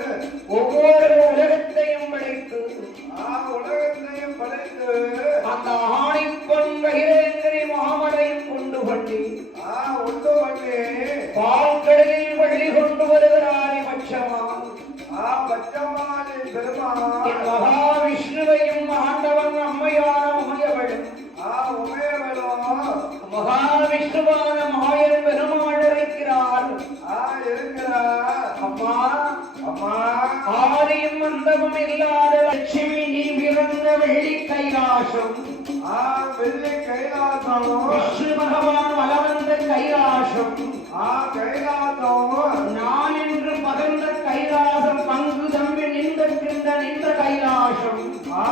覚えれ நின்றிருக்கின்ற நின்ற கைலாசம் ஆ,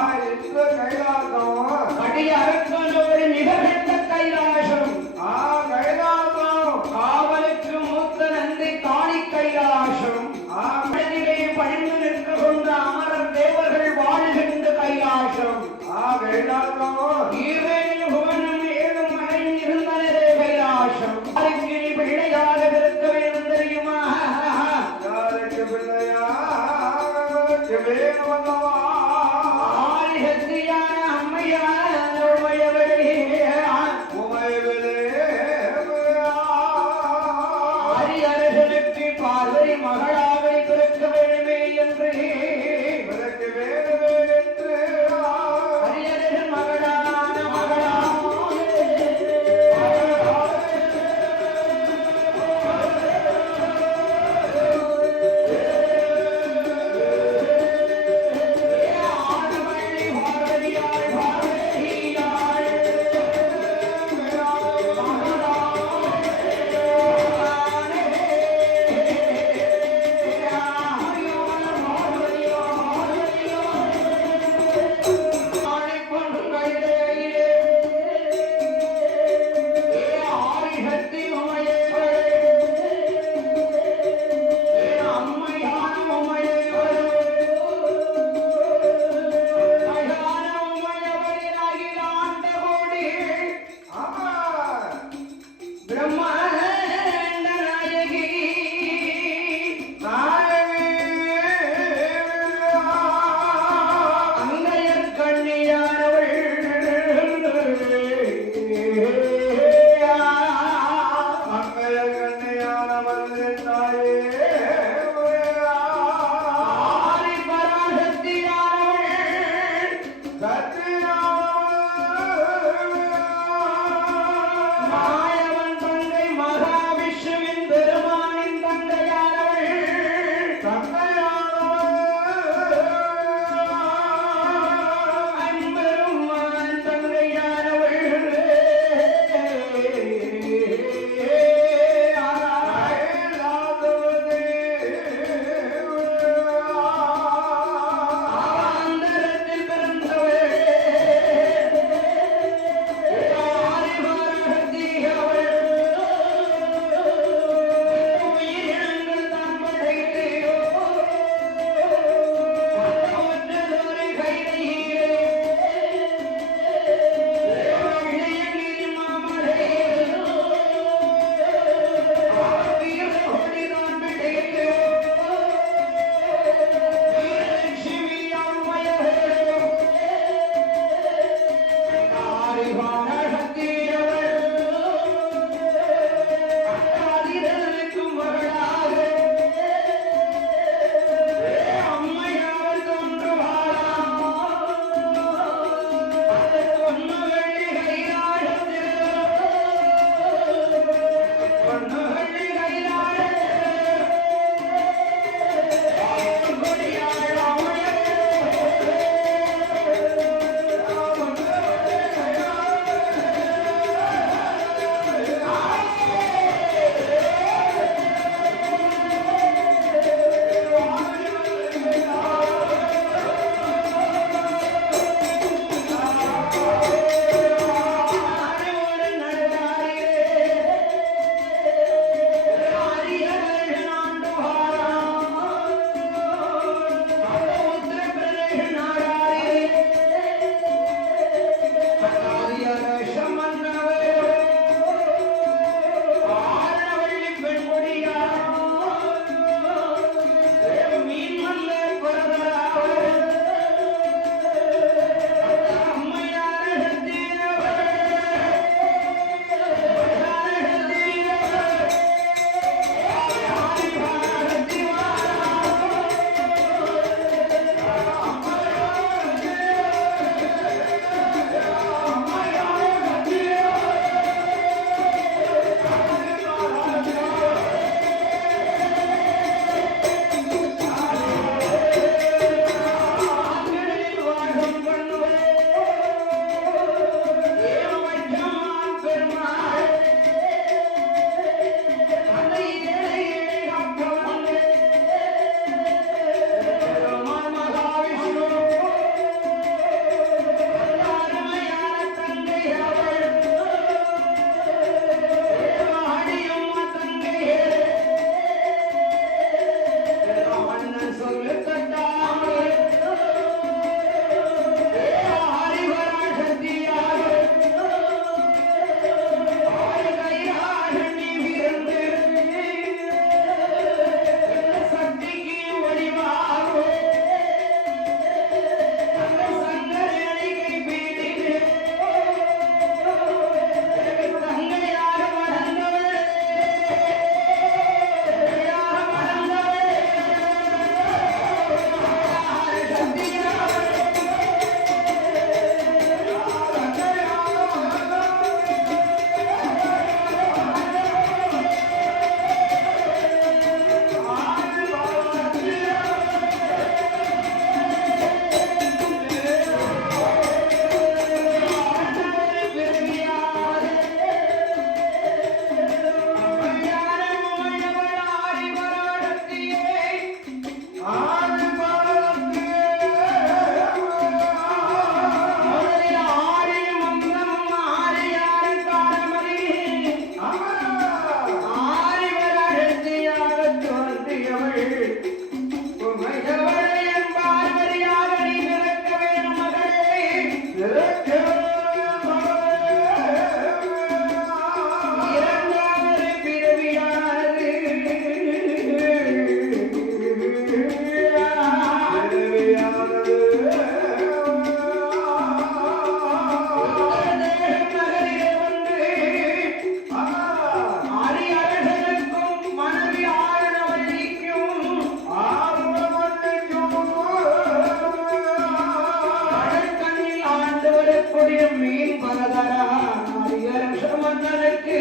மன்னனுக்கு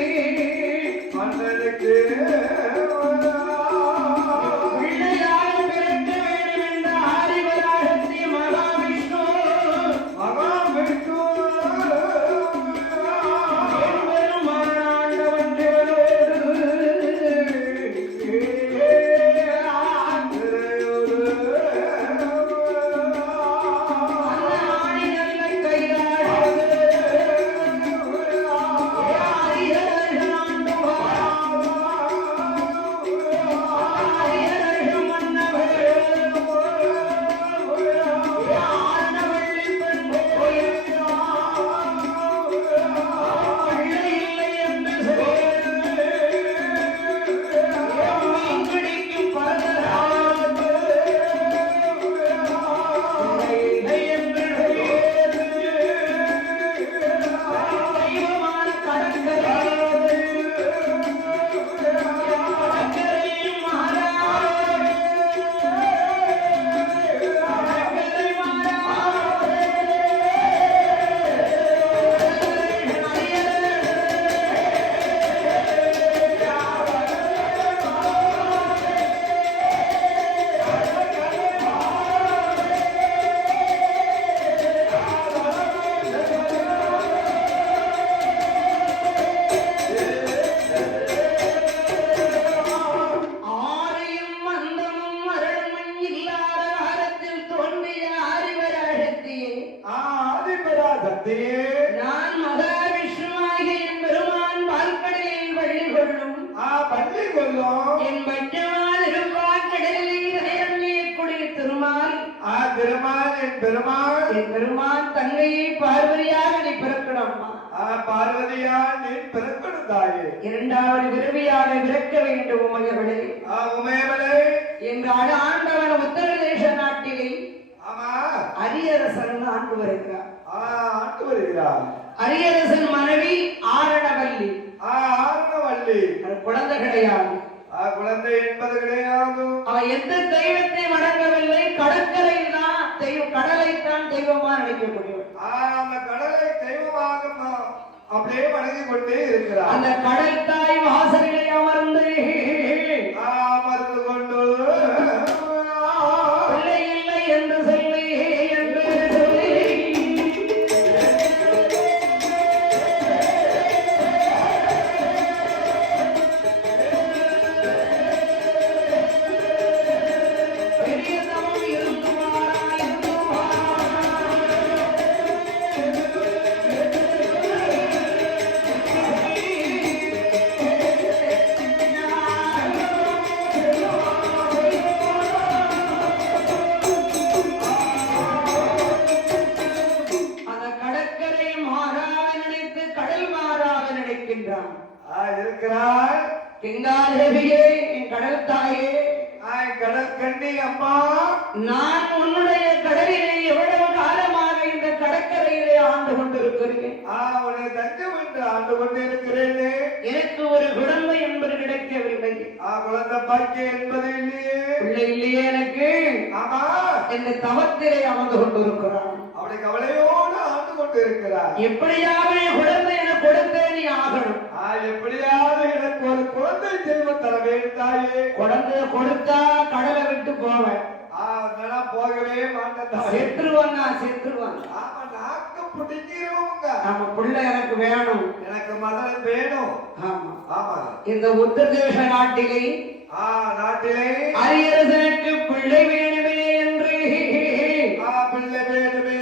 மன்னனுக்கு. என் பெருமான் தங்கையை பார்வதியாக நீ பிறக்கணும்மா. ஆ, பார்வதியா நீ பிறக்கணும் தாயே இரண்டாவது விரும்பியாக பிறக்க வேண்டும் உமையவளே. உமையவளே. எங்கள் ஆண்டவன் உத்தரதேச நாட்டிலே அரியரசன் ஆண்டு வருகிறார். ஆ, ஆண்டு வருகிறார். அரியரசன் மனைவி ஆரணவல்லி. ஆ, ஆரணவல்லி. குழந்தை கிடையாது ஆ, குழந்தை என்பது கிடையாது. அவன் எந்த தெய்வத்தை வணங்கவில்லை கடலைத்தான் தெய்வமா நினைக்கக்கூடியவன் ஆ, அந்த கடலை தெய்வமாக அப்படியே வணங்கி கொண்டே இருக்கிறார். அந்த கடல் தாய் வாசலிலே அமர்ந்து கங்காதேவியே என் கடல் தாயே ஆ, கடல் கண்ணி அம்மா நான் உன்னுடைய கடலிலே எவ்வளவு காலமாக இந்த கடற்கரையிலே ஆண்டு கொண்டிருக்கிறேன். உன்னை தஞ்சம் என்று ஆண்டு கொண்டு இருக்கிறேனே எனக்கு ஒரு குழந்தை என்பது கிடைக்கவில்லை. ஆ, குழந்தை பாக்கியம் என்பது இல்லையே. பிள்ளை இல்லையே எனக்கு. ஆமா. இந்த தவத்திலே அமர்ந்து கொண்டிருக்கிறான். அவளை கவலையோடு ஆண்டு கொண்டு இருக்கிறார் எப்படியாவது குழந்தை என கொடுத்தே நீ ஆகணும் எப்படியாவது எனக்கு ஒரு குழந்தை செல்வம் தர வேண்டும் தாயே. குழந்தைய கொடுத்தா கடலை விட்டு போவேன். போகவே மாட்டேன் செத்துருவான் நான் செத்துருவான். ஆமா நாக்கு பிடிக்கிறவங்க ஆமா பிள்ளை எனக்கு வேணும். எனக்கு மதம் வேணும். ஆமா. ஆமா. இந்த உத்தரதேச நாட்டிலே ஆ நாட்டிலே. அரியரசனுக்கு பிள்ளை வேணுமே என்று. பிள்ளை வேணுமே.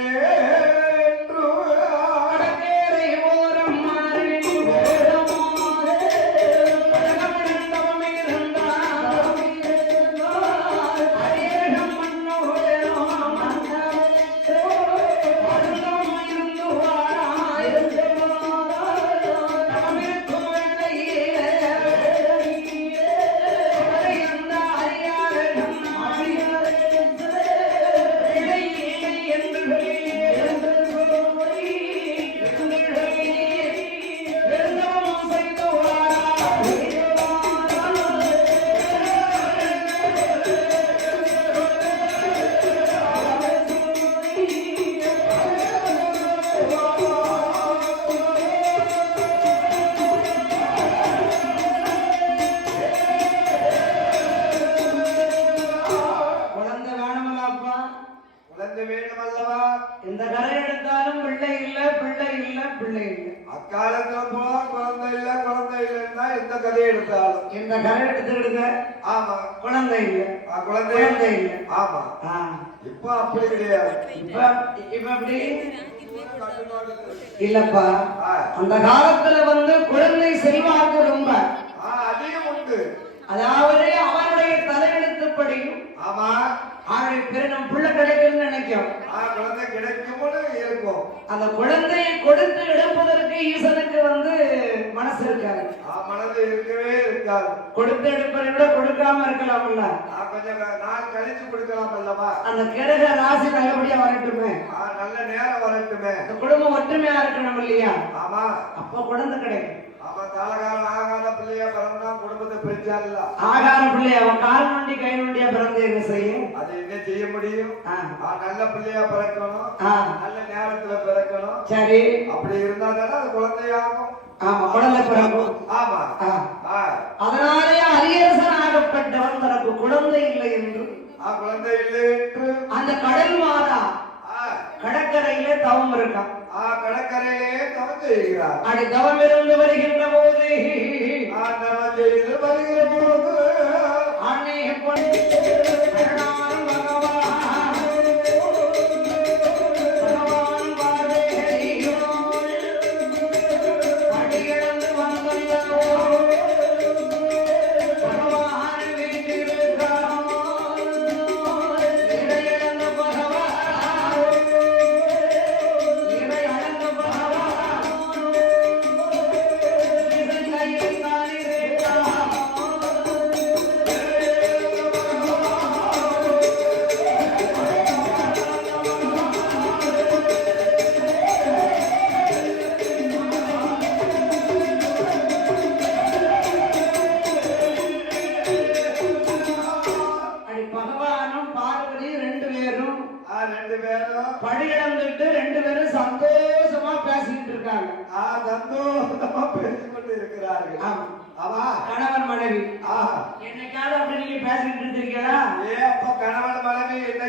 அப்படி கிடையாது இல்லப்பா அந்த காலத்துல வந்து குழந்தை செல்வாக்கு ரொம்ப. அதிகம் உண்டு. அதாவது அவனுடைய தலையெழுத்துப்படியும் ஆமா. அவனுடைய பெரும் பிள்ளை கிடைக்கும்னு நினைக்கும்? குழந்தை கிடைக்கும்னு இருக்கும். அந்த குழந்தையை கொடுத்து எடுப்பதற்கு ஈசனுக்கு வந்து மனசு இருக்காது. மனது இருக்கவே இருக்காது. கொடுத்து எடுப்பதை விட கொடுக்காம இருக்கலாம்ல. கொஞ்சம் நாள் கழிச்சு கொடுக்கலாம் அல்லவா? அந்த கிரக ராசி நல்லபடியா வரட்டுமே. நல்ல நேரம் வரட்டுமே. குடும்பம் ஒற்றுமையா இருக்கணும் இல்லையா? ஆமா. அப்ப குழந்தை கிடைக்கும். ஆமா காலகாலம் ஆகாத பிள்ளையா பிறந்தா குடும்பத்தை பிரிச்சால ஆகார பிள்ளை அவன் கால் நொண்டி கை நொண்டியா பிறந்து என்ன செய்யும்? அது என்ன செய்ய முடியும்? நல்ல பிள்ளையா பிறக்கணும். நல்ல நேரத்துல பிறக்கணும். சரி. அப்படி இருந்தா தானே அது குழந்தையாகும். ஆமா குழந்தை பிறக்கும். ஆமா. ஆ. ஆ, அதனாலே அரியரசன் ஆகப்பட்டவன் தனக்கு குழந்தை இல்லை என்று. குழந்தை இல்லை என்று. அந்த கடல் கடற்கரையிலே தவம் இருக்கான் ஆ, கடற்கரையிலே தவம் செய்கிறார். அப்படி தவம் இருந்து வருகின்ற போது ஆ, தவம் செய்து வருகிற போது அன்னை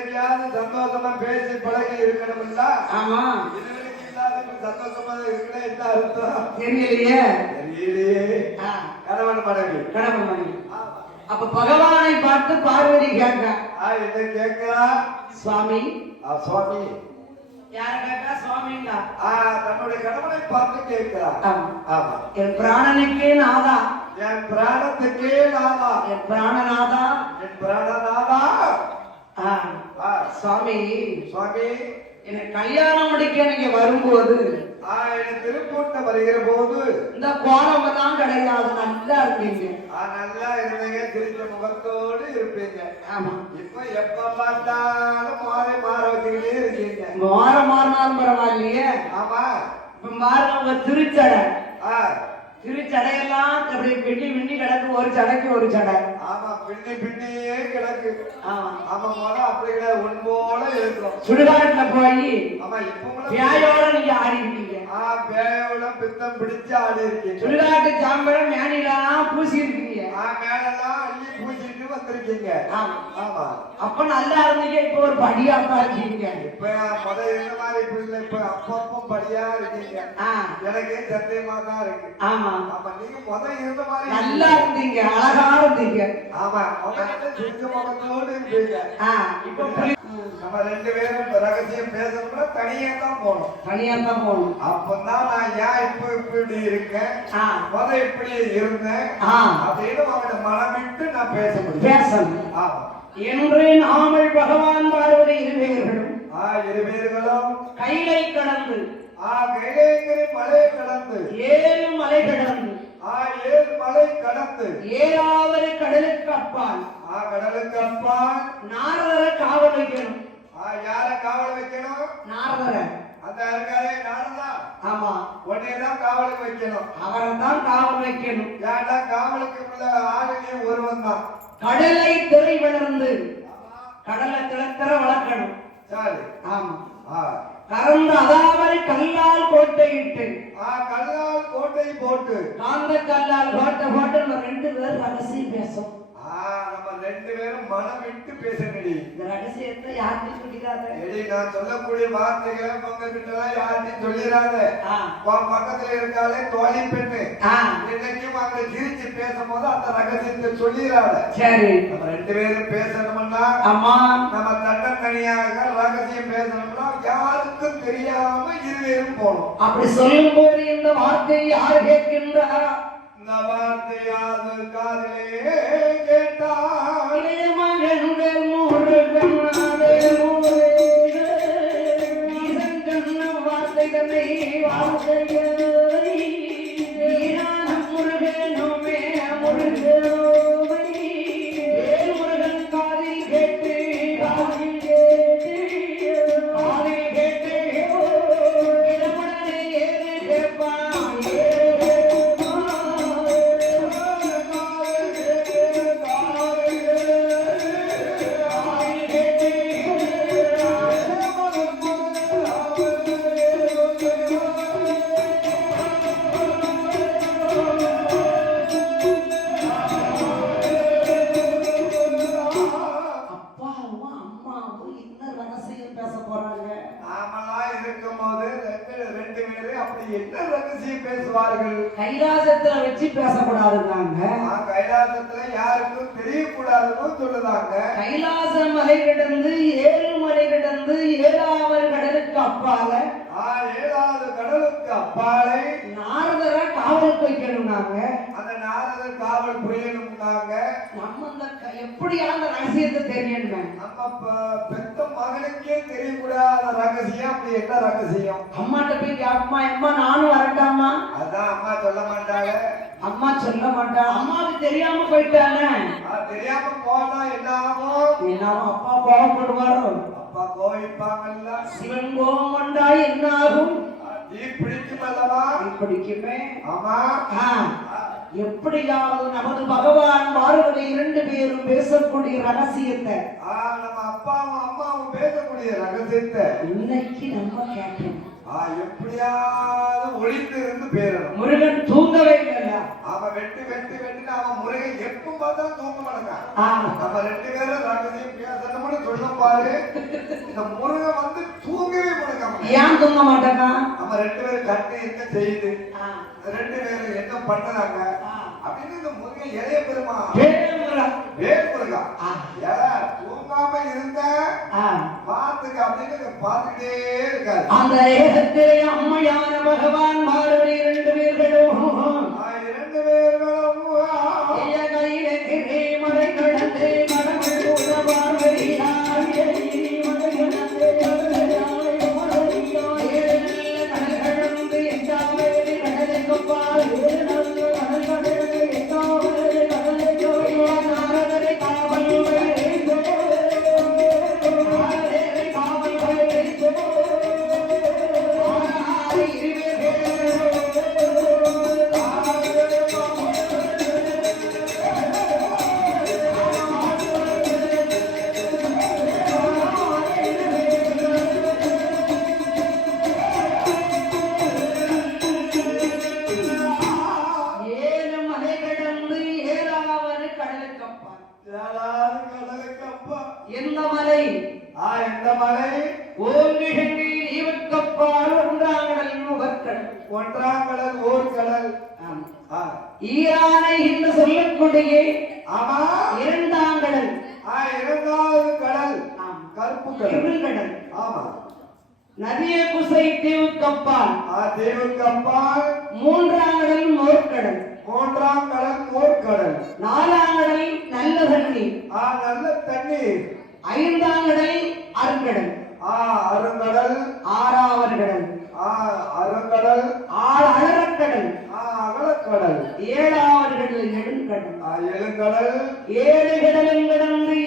என்னைக்காவது சந்தோஷமா பேசி பழகி இருக்கணும்ல? ஆமா. சந்தோஷமா இருக்கணும் என்ன அர்த்தம். தெரியலையே. தெரியலையே. கணவன் மனைவி. கணவன் மனைவி. ஆமா. அப்ப பகவானை பார்த்து பார்வதி கேட்க. ஆ என்ன கேட்கிறா சுவாமி. சுவாமி. தன்னுடைய கணவனை பார்த்து கேட்கிறா. ஆமா. என் பிராணனுக்கே நாதா. என் பிராணத்துக்கே நாதா. என் பிராணநாதா. என் பிராணநாதா. சுவாமி. சுவாமி. எனக்கு கல்யாணம் முடிக்க நீங்க வரும்போது திருப்பூட்ட வருகிற போது இந்த கோலம் எல்லாம் கிடையாது நல்லா இருப்பீங்க. நல்லா இருந்தீங்க சிரிச்ச முகத்தோடு இருப்பீங்க. ஆமா. இப்ப எப்ப பார்த்தாலும் மாறி மாற வச்சுக்கிட்டே இருக்கீங்க. மாற மாறினாலும் பரவாயில்லையே. ஆமா. இப்ப மாறின உங்க திருச்சடை. ஆ திருச்சடையெல்லாம் அப்படி பின்னி பின்னி கிடக்கு. ஒரு சடைக்கு ஒரு சடை. ஆமா பின்னி பின்னியே கிடக்கு. ஆமா. ஆமா போல அப்படி கிடையாது உன் போல இருக்கும். சுடுகாட்டுல போய் ஆமா இப்ப நீங்க ஆடி இருக்கீங்க ஆ பேயோட பித்தம் பிடிச்சு ஆடி இருக்கீங்க சுடுகாட்டு சாம்பரம் மேனிலாம் பூசி இருக்கீங்க ஆ மேலெல்லாம் அள்ளி வந்திருக்கீங்க. ஆமா. ஆமா. அப்ப நல்லா இருந்தீங்க இப்ப ஒரு படியாப்பா இருக்கீங்க. இப்ப முத இருந்த மாதிரி இப்ப இல்ல இப்ப அப்பப்போ படியா இருக்கீங்க. எனக்கே சத்தியமா தான் இருக்கு. ஆமா. ஆமா நீங்க முத இருந்த மாதிரி நல்லா இருந்தீங்க அழகா இருந்தீங்க. ஆமா. முதல்ல சிரிச்ச முகத்தோடு இருப்பீங்க இப்ப நம்ம ரெண்டு பேரும் ரகசியம் பேசணும்னா தனியா தான் போகணும் தனியா தான் போகணும் அப்பதான் நான் ஏன் இப்ப இப்படி இருக்கேன்? முத இப்படி இருந்தேன். அப்படின்னு அவனை மனம் விட்டு நான் பேச முடியும். ஆமா என்று நாமல் பகவான் பார்வதி இருவர்களும் ஆ இரு பேர்களும் கைலை கடந்து ஆ கைலேங்கிரி மலை கடந்து. ஏழு மலை கடந்து. ஆ ஏழு மலை கடந்து. ஏழாவது கடலுக்கு அப்பால் ஆ கடலுக்கு அப்பால். நாரதரை காவல் வைக்கணும். ஆ யார காவல் வைக்கணும்? நாரதரை. அந்த இருக்காரே நானுதான் ஆமா. உன்னையதான் காவலுக்கு வைக்கணும். அவரை தான் காவல் வைக்கணும். ஏன்டா காவலுக்கு உள்ள ஆளுநே ஒருவன் தான். கடலை திரை வளர்ந்து. கடலை திறக்கிற வளர்க்கணும். ஆமா. கறந்து அதாவது கல்லால் கோட்டையிட்டு. கல்லால் கோட்டை போட்டு. காந்த கல்லால் கோட்டை போட்டு நம்ம ரெண்டு பேரும் ரகசியம் பேசும் நம்ம ரெண்டு பேரும் மனம் விட்டு பேசணுடி இந்த ரகசியத்தை சொல்லிடாத எடி நான் சொல்லக்கூடிய வார்த்தைகளை உங்க கிட்ட எல்லாம் யார்ட்டையும் சொல்லிடாத உன் பக்கத்துல இருக்காளே தோழி பெண்ணு. இன்னைக்கும் அங்க சிரிச்சு பேசும்போது அந்த ரகசியத்தை சொல்லிடாத சரி. நம்ம ரெண்டு பேரும் பேசணும்னா அம்மா. நம்ம தன்னந்தனியாக ரகசியம் பேசணும்னா யாருக்கும் தெரியாம இருவேரும் போகணும். அப்படி சொல்லும் போது இந்த வார்த்தை யார் கேட்கின்றா? இந்த வார்த்தையாது காதலே கேட்டால் இளைய காவல் புரியணும்னாங்க. நம்ம அந்த க- எப்படியா அந்த ரகசியத்தை தெரியணுமே? நம்ம பெத்த மகனுக்கே தெரியக்கூடாத ரகசியம் அப்படி என்ன ரகசியம்? அம்மாட்ட போய் அம்மா அம்மா நானும் வரட்டாமா? அதான் அம்மா சொல்ல மாட்டாங்க. அம்மா சொல்ல மாட்டா. அம்மாவுக்கு தெரியாம போயிட்டானே? தெரியாம போனா என்ன ஆகும்? என்ன அப்பா கோவப்படுவாரோ? அப்பா கோவிப்பாங்கல்ல. சிவன் கோபம் கொண்டா என்ன ஆகும்? தீ பிடிக்கும் அல்லவா? பிடிக்குமே. ஆமா. எப்படியாவது நமது பகவான் பார்வதி இரண்டு பேரும் பேசக்கூடிய ரகசியத்தை. நம்ம அப்பாவும் அம்மாவும் பேசக்கூடிய ரகசியத்தை. இன்னைக்கு நம்ம கேட்கணும் எப்படியாவது ஒளிந்து இருந்து பேரணும். முருகன் தூங்கவே இல்லைல்ல அவன் வெட்டி வெட்டி. அவன் முருகன் எப்ப பார்த்தாலும் தூங்க மாட்டான் நம்ம ரெண்டு பேரும் ரகசியம் பேசணும்னு சொல்ல பாரு. இந்த முருகன் வந்து தூங்கவே மாட்டாங்க. ஏன் தூங்க மாட்டாங்க? நம்ம ரெண்டு பேரும் கட்டு என்ன செய்யுது? ரெண்டு பேரும் என்ன பண்ணுறாங்க அப்படின்னு இந்த முருகன் இளைய பெருமா. வேல் முருகா தூங்காம இருந்த பார்த்துக்க அப்படின்னு பார்த்துக்கிட்டே இருக்காரு. அந்த ஏகத்திலே அம்மையான பகவான் பார்வதி இரண்டு பேர்களும் ஆ, இரண்டு பேர்களும் கருப்பு கடல் கடல் ஆமா. நதிய குசை தீவுக்கப்பால். ஆ தேவுக்கு அப்பால் மூன்றாம் கடல் மோர்க்கடல். மூன்றாம் கடல் ஓர் கடல் நாலாம் கடல் நல்ல தண்ணீர். ஆ நல்ல தண்ணீர். ஐந்தாம் கடல் அருங்கடல். ஆ அருங்கடல். ஆறாவது கடல் ஆ அருங்கடல். ஆறு அழகக்கடல் ஆ அகலக்கடல் ஏழாவது கடல் நெடுங்கடல். ஆ எழுங்கடல். ஏழு கடலும் கடந்து